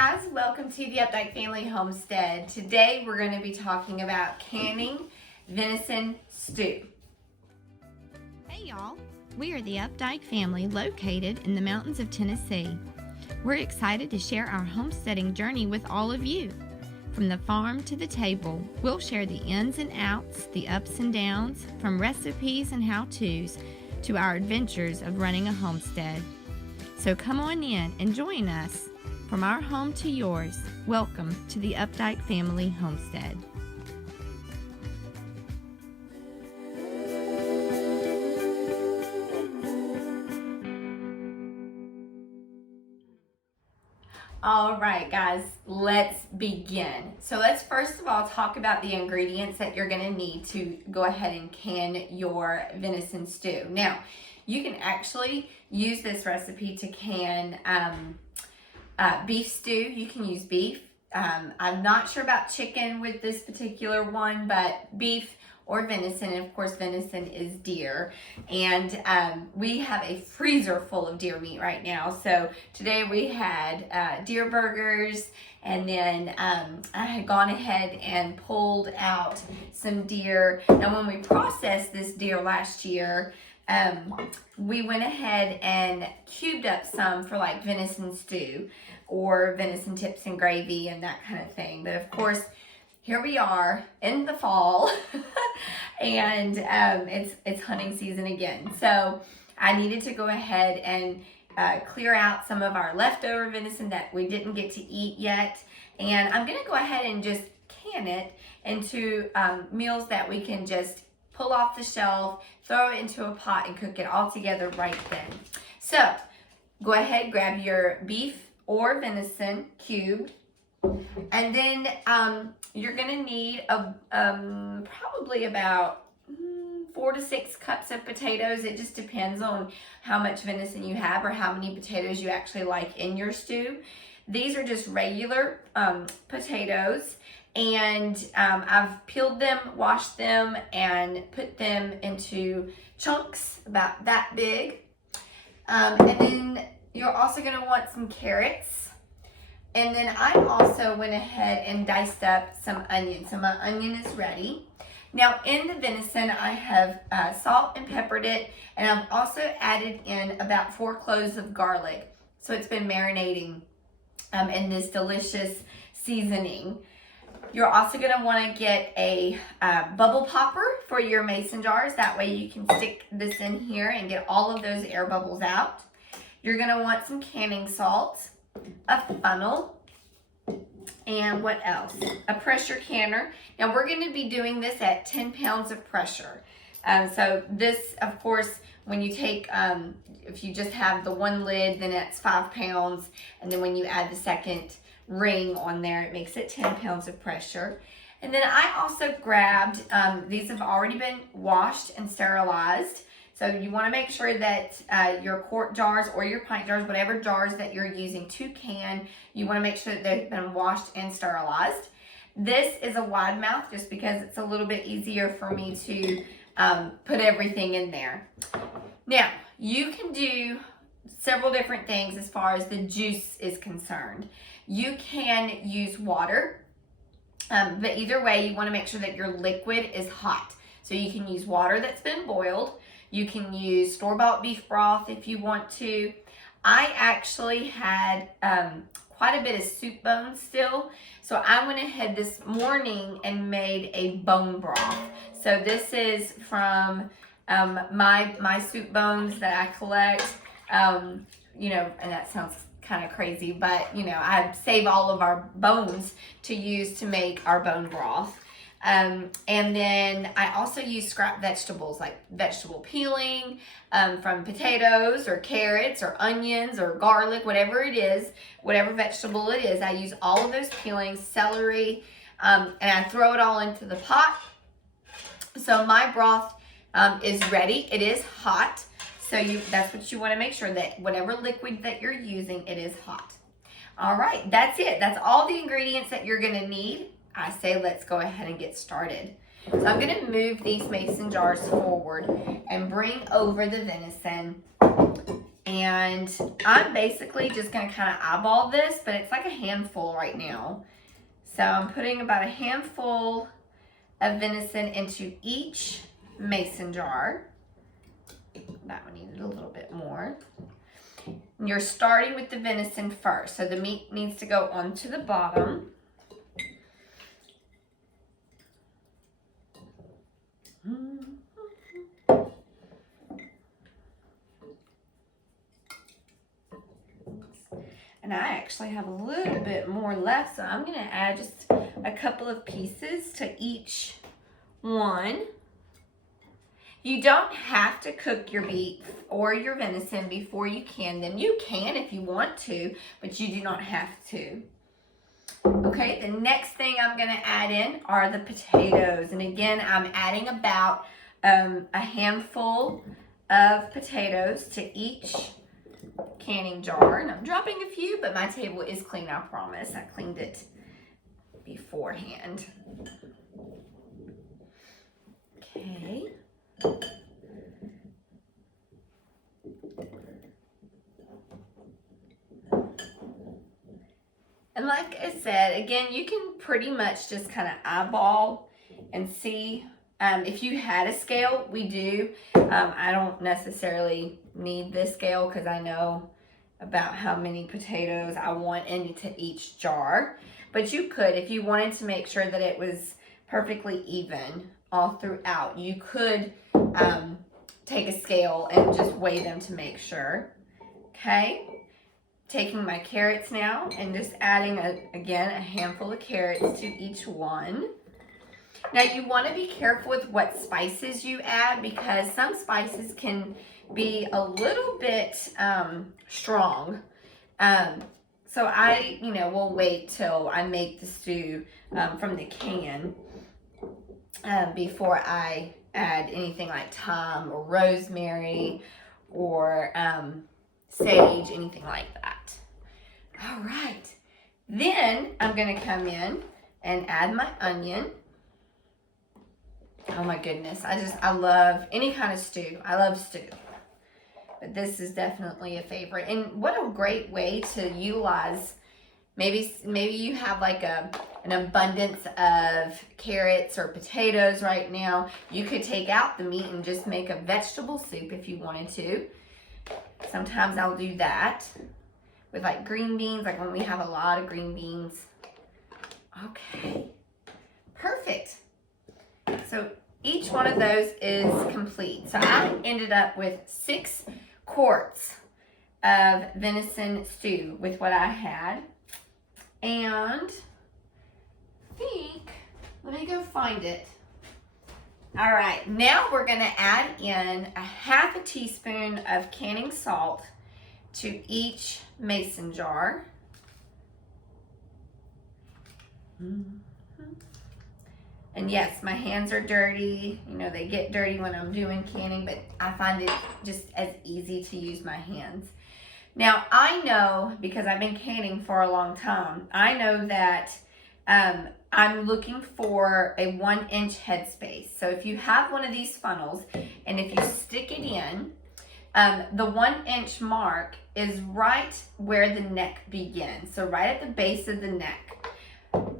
guys, welcome to the Updike Family Homestead. Today we're going to be talking about canning venison stew. Hey y'all, we are the Updike family located in the mountains of Tennessee. We're excited to share our homesteading journey with all of you. From the farm to the table, we'll share the ins and outs, the ups and downs, from recipes and how-tos to our adventures of running a homestead. So come on in and join us. From our home to yours, welcome to the Updike Family Homestead. All right, guys, let's begin. So let's first of all talk about the ingredients that you're going to need to go ahead and can your venison stew. Now, you can actually use this recipe to can beef stew. You can use beef. I'm not sure about chicken with this particular one, but beef or venison, and of course venison is deer. And we have a freezer full of deer meat right now. So today we had deer burgers, and then I had gone ahead and pulled out some deer. Now when we processed this deer last year, we went ahead and cubed up some for like venison stew or venison tips and gravy and that kind of thing. But of course, here we are in the fall and it's hunting season again. So I needed to go ahead and clear out some of our leftover venison that we didn't get to eat yet. And I'm gonna go ahead and just can it into meals that we can just pull off the shelf, throw it into a pot and cook it all together right then. So go ahead, grab your beef or venison cubed, and then you're gonna need probably about 4 to 6 cups of potatoes. It just depends on how much venison you have or how many potatoes you actually like in your stew. These are just regular potatoes, and I've peeled them, washed them, and put them into chunks about that big. And then you're also going to want some carrots. And then I also went ahead and diced up some onion. So my onion is ready. Now in the venison, I have salt and peppered it, and I've also added in about 4 cloves of garlic. So it's been marinating in this delicious seasoning. You're also going to want to get a bubble popper for your mason jars. That way you can stick this in here and get all of those air bubbles out. You're going to want some canning salt, a funnel, and what else? A pressure canner. Now we're going to be doing this at 10 pounds of pressure. So this, of course, when you take, if you just have the one lid, then it's 5 pounds. And then when you add the second ring on there, it makes it 10 pounds of pressure. And then I also grabbed, these have already been washed and sterilized. So you want to make sure that your quart jars or your pint jars, whatever jars that you're using to can, you want to make sure that they've been washed and sterilized. This is a wide mouth just because it's a little bit easier for me to put everything in there. Now, you can do several different things as far as the juice is concerned. You can use water, but either way, you want to make sure that your liquid is hot. So you can use water that's been boiled. You can use store-bought beef broth if you want to. I actually had quite a bit of soup bones still, so I went ahead this morning and made a bone broth. So this is from my soup bones that I collect. You know, and that sounds kind of crazy, but you know, I save all of our bones to use to make our bone broth. And then I also use scrap vegetables like vegetable peeling from potatoes or carrots or onions or garlic, whatever it is, whatever vegetable it is. I use all of those peelings, celery, and I throw it all into the pot. So my broth is ready. It is hot. So that's what you want to make sure, that whatever liquid that you're using, it is hot. All right, that's it. That's all the ingredients that you're going to need. I say let's go ahead and get started. So I'm going to move these mason jars forward and bring over the venison And I'm basically just going to kind of eyeball this, but it's like a handful right now. So I'm putting about a handful of venison into each mason jar. That one needed a little bit more. And you're starting with the venison first. So the meat needs to go onto the bottom. And I actually have a little bit more left, so I'm going to add just a couple of pieces to each one. You don't have to cook your beef or your venison before you can them. You can if you want to, but you do not have to. Okay, the next thing I'm going to add in are the potatoes. And again, I'm adding about a handful of potatoes to each canning jar. And I'm dropping a few, but my table is clean, I promise. I cleaned it beforehand. Okay. And like I said, again, you can pretty much just kind of eyeball and see. If you had a scale, we do. I don't necessarily need this scale because I know about how many potatoes I want into each jar. But you could, if you wanted to make sure that it was perfectly even all throughout, you could take a scale and just weigh them to make sure. Okay. Taking my carrots now and just adding, again, a handful of carrots to each one. Now you want to be careful with what spices you add because some spices can be a little bit strong. So I, will wait till I make the stew from the can before I add anything like thyme or rosemary or sage, anything like that. All right. Then I'm going to come in and add my onion. Oh my goodness. I love any kind of stew. I love stew. But this is definitely a favorite. And what a great way to utilize, maybe you have like an abundance of carrots or potatoes right now. You could take out the meat and just make a vegetable soup if you wanted to. Sometimes I'll do that with like green beans, like when we have a lot of green beans. Okay, perfect. So each one of those is complete. So I ended up with 6 quarts of venison stew with what I had. And I think, let me go find it. All right, now we're gonna add in a half a teaspoon of canning salt to each mason jar. And yes, my hands are dirty. They get dirty when I'm doing canning, but I find it just as easy to use my hands. Now, I know, because I've been canning for a long time, I know that I'm looking for a 1-inch headspace. So if you have one of these funnels and if you stick it in, the 1-inch mark is right where the neck begins. So right at the base of the neck.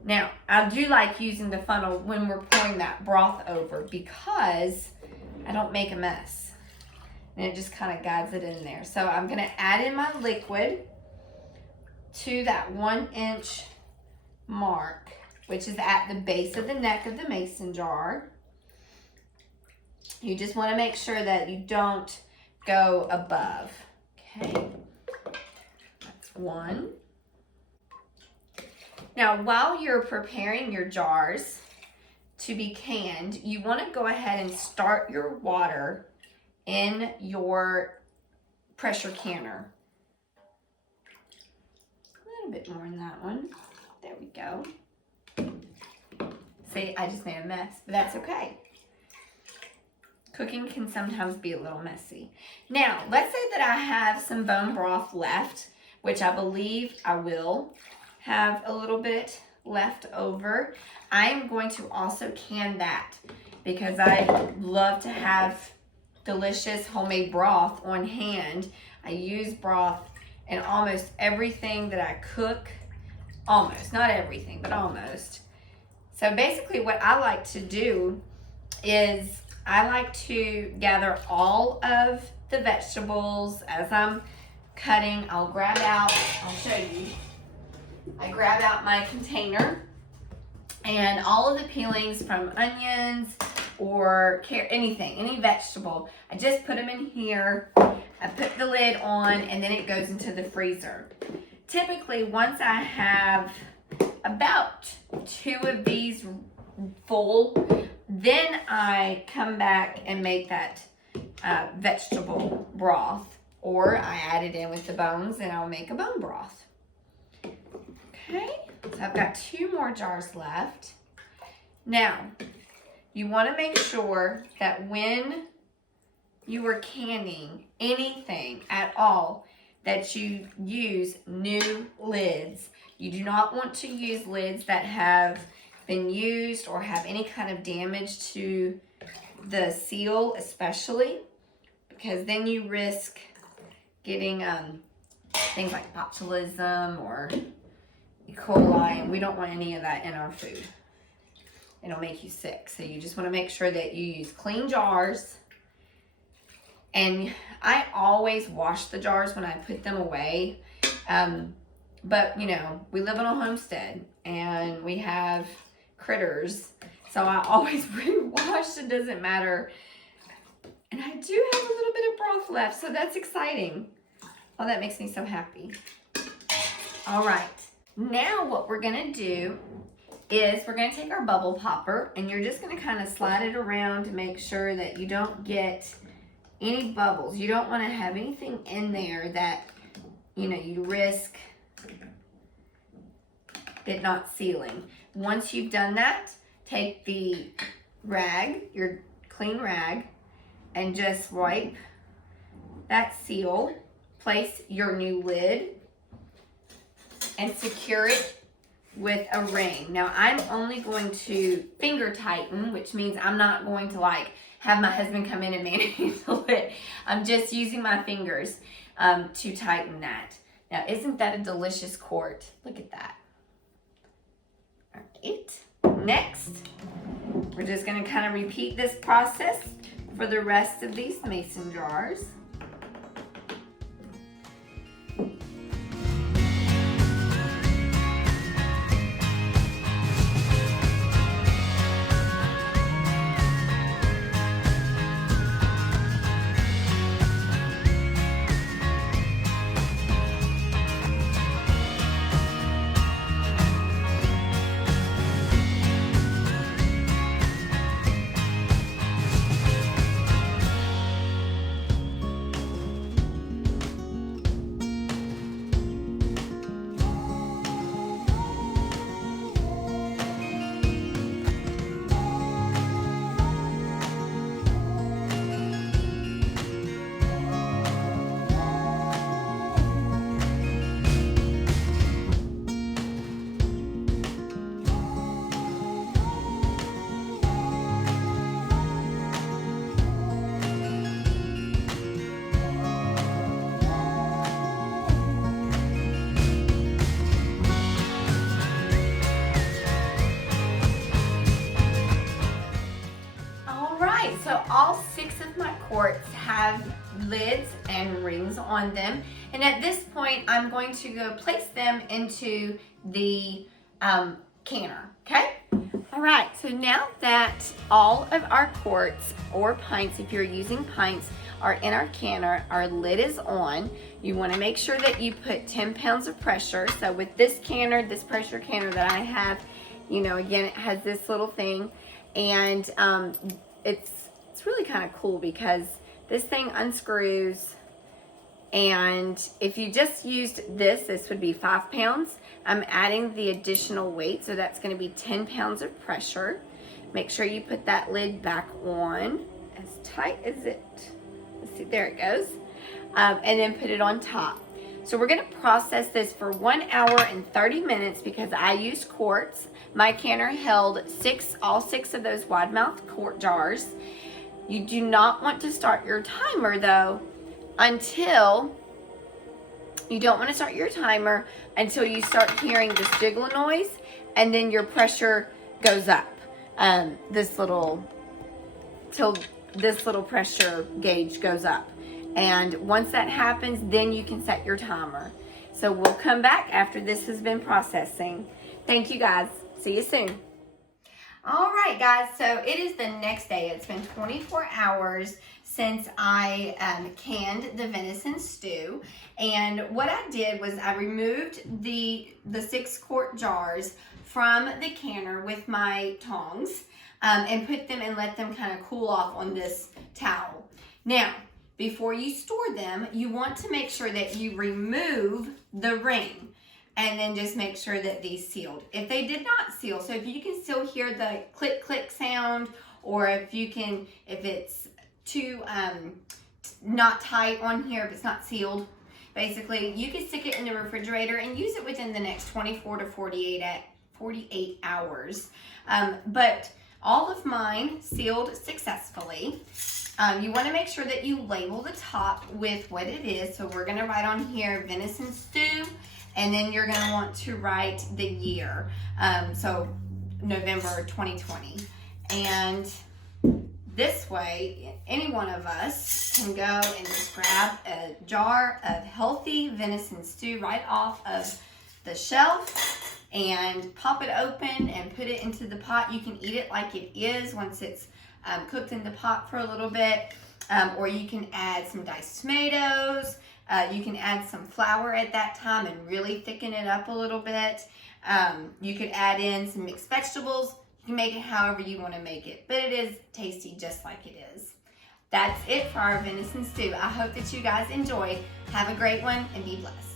Now, I do like using the funnel when we're pouring that broth over because I don't make a mess. And it just kind of guides it in there. So I'm going to add in my liquid to that 1-inch mark, which is at the base of the neck of the mason jar. You just want to make sure that you don't go above. Okay, that's 1. Now, while you're preparing your jars to be canned, you want to go ahead and start your water in your pressure canner. A little bit more in that one. There we go. See, I just made a mess, but that's okay. Cooking can sometimes be a little messy. Now, let's say that I have some bone broth left, which I believe I will have a little bit left over. I am going to also can that because I love to have delicious homemade broth on hand I use broth in almost everything that I cook. Almost, not everything, but almost. So basically what I like to do is I like to gather all of the vegetables as I'm cutting. I'll show you. I grab out my container and all of the peelings from onions or anything, any vegetable. I just put them in here. I put the lid on and then it goes into the freezer. Typically, once I have about 2 of these full, then I come back and make that vegetable broth, or I add it in with the bones and I'll make a bone broth. Okay, so I've got 2 more jars left. Now, you want to make sure that when you are canning anything at all, that you use new lids. You do not want to use lids that have been used or have any kind of damage to the seal, especially, because then you risk getting things like botulism or E. coli, and we don't want any of that in our food. It'll make you sick. So you just want to make sure that you use clean jars. And I always wash the jars when I put them away. But, you know, we live on a homestead and we have critters. So I always rewash. It doesn't matter. And I do have a little bit of broth left. So that's exciting. Oh, that makes me so happy. All right. Now what we're going to do is we're going to take our bubble popper and you're just going to kind of slide it around to make sure that you don't get any bubbles. You don't want to have anything in there that, you know, you risk it not sealing. Once you've done that, take the rag, your clean rag, and just wipe that seal. Place your new lid and secure it with a ring. Now I'm only going to finger tighten, which means I'm not going to like have my husband come in and manhandle it. I'm just using my fingers to tighten that. Now isn't that a delicious quart? Look at that. All right, next we're just going to kind of repeat this process for the rest of these mason jars. So all 6 of my quarts have lids and rings on them. And at this point, I'm going to go place them into the canner, okay? All right, so now that all of our quarts or pints, if you're using pints, are in our canner, our lid is on. You wanna make sure that you put 10 pounds of pressure. So with this canner, this pressure canner that I have, you know, again, it has this little thing, and it's really kind of cool because this thing unscrews, and if you just used this would be 5 pounds. I'm adding the additional weight, so that's going to be 10 pounds of pressure. Make sure you put that lid back on as tight as it, let's see, there it goes, and then put it on top. So we're going to process this for 1 hour and 30 minutes because I used quarts. My canner held all six of those wide mouth quart jars. You do not want to start your timer though until You don't want to start your timer until you start hearing this jiggle noise, and then your pressure goes up. Till this little pressure gauge goes up. And once that happens, then you can set your timer. So we'll come back after this has been processing. Thank you guys. See you soon. All right, guys, so it is the next day. It's been 24 hours since I canned the venison stew. And what I did was I removed the 6-quart jars from the canner with my tongs and put them and let them kind of cool off on this towel. Now, before you store them, you want to make sure that you remove the ring and then just make sure that these sealed. If they did not seal, so if you can still hear the click click sound, or if it's too not tight on here, if it's not sealed, basically you can stick it in the refrigerator and use it within the next 24 to 48 hours. But all of mine sealed successfully. You want to make sure that you label the top with what it is. So we're going to write on here venison stew, and then you're going to want to write the year. So November 2020. And this way, any one of us can go and just grab a jar of healthy venison stew right off of the shelf and pop it open and put it into the pot. You can eat it like it is once it's cooked in the pot for a little bit, or you can add some diced tomatoes. You can add some flour at that time and really thicken it up a little bit. You could add in some mixed vegetables. You can make it however you want to make it, but it is tasty just like it is. That's it for our venison stew. I hope that you guys enjoyed. Have a great one and be blessed.